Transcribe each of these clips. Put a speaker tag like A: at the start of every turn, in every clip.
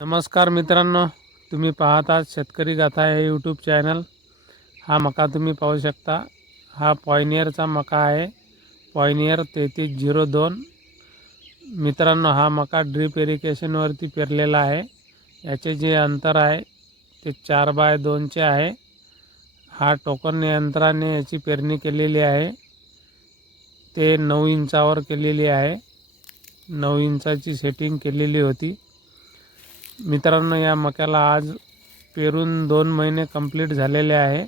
A: नमस्कार मित्रांनो तुम्ही पाहत आहात शेतकरी गाथा हे यूट्यूब चॅनल हा मका तुम्ही पाहू शकता. हा पॉयनियरचा मका आहे. पॉयनियर तेहतीस झिरो दोन. मित्रांनो हा मका ड्रीप इरिगेशनवरती पेरलेला आहे. याचे जे अंतर आहे ते चार बाय दोनचे आहे. हा टोकन यंत्राने याची पेरणी केलेली आहे. ते नऊ इंचावर केलेली आहे. नऊ इंचाची सेटिंग केलेली होती. मित्रांनो या मक्याला आज पेरून दोन महिने कंप्लीट झालेले आहे.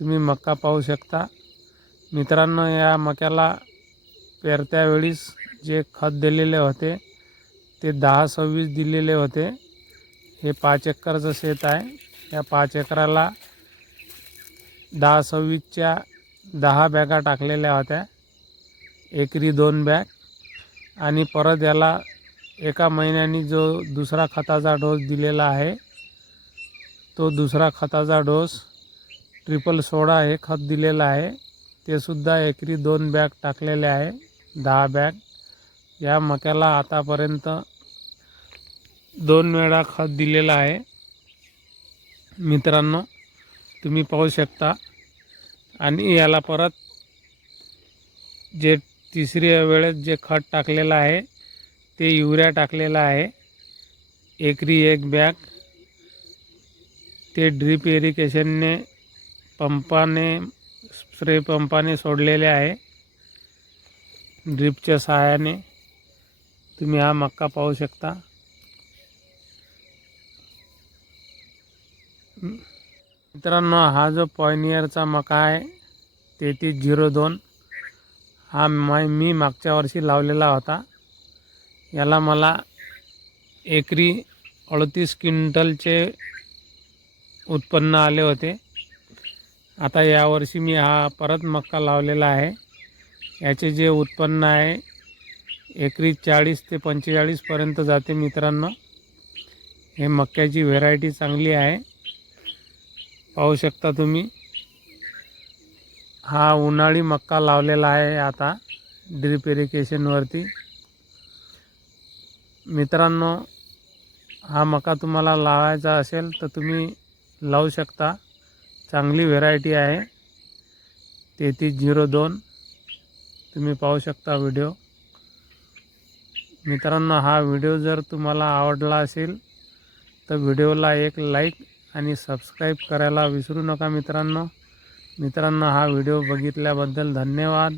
A: तुम्ही मक्का पाहू शकता. मित्रांनो या मक्याला पेरत्या वेळीस जे खत दिलेले होते ते दहा सव्वीस दिलेले होते. हे पाच एकरचं शेत आहे. या पाच एकराला दहा सव्वीसच्या दहा बॅगा टाकलेल्या होत्या. एकरी दोन बॅग. आणि परत याला एका महिन्यानी जो दुसरा खताचा डोस दिलेला आहे तो दुसरा खताचा डोस ट्रिपल सोळा हे खत दिलेलं आहे. ते सुद्धा एकरी दोन बॅग टाकलेले आहे दहा बॅग. या मक्याला आतापर्यंत दोन वेळा खत दिलेलं आहे. मित्रांनो तुम्ही पाहू शकता. आणि याला परत जे तिसऱ्या वेळेस जे खत टाकलेलं आहे ते युरिया टाकलेलं आहे. एकरी एक बॅग. ते ड्रीप इरिगेशनने पंपाने स्प्रे पंपाने सोडलेले आहे. ड्रीपच्या सहाय्याने तुम्ही हा मक्का पाहू शकता. मित्रांनो हा जो पॉयनियरचा मका आहे तेहतीस झिरो दोन हा मा मी मागच्या वर्षी लावलेला होता. याला मला एकरी अडतीस क्विंटलचे उत्पन्न आले होते. आता यावर्षी मी हा परत मक्का लावलेला आहे. याचे जे उत्पन्न आहे एकरी चाळीस ते पंचेचाळीसपर्यंत जाते मित्रांनो. हे मक्याची व्हेरायटी चांगली आहे. पाहू शकता तुम्ही. हा उन्हाळी मक्का लावलेला आहे आता ड्रीप इरिगेशनवरती मित्रांनो हा मका तुम्हाला लावायचा असेल तर तुम्ही लावू शकता. चांगली व्हेरायटी आहे. तेहतीस झिरो दोन. तुम्ही पाहू शकता व्हिडिओ. मित्रांनो हा व्हिडिओ जर तुम्हाला आवडला असेल तर व्हिडिओला एक लाईक आणि सबस्क्राईब करायला विसरू नका मित्रांनो. मित्रांनो हा व्हिडिओ बघितल्याबद्दल धन्यवाद.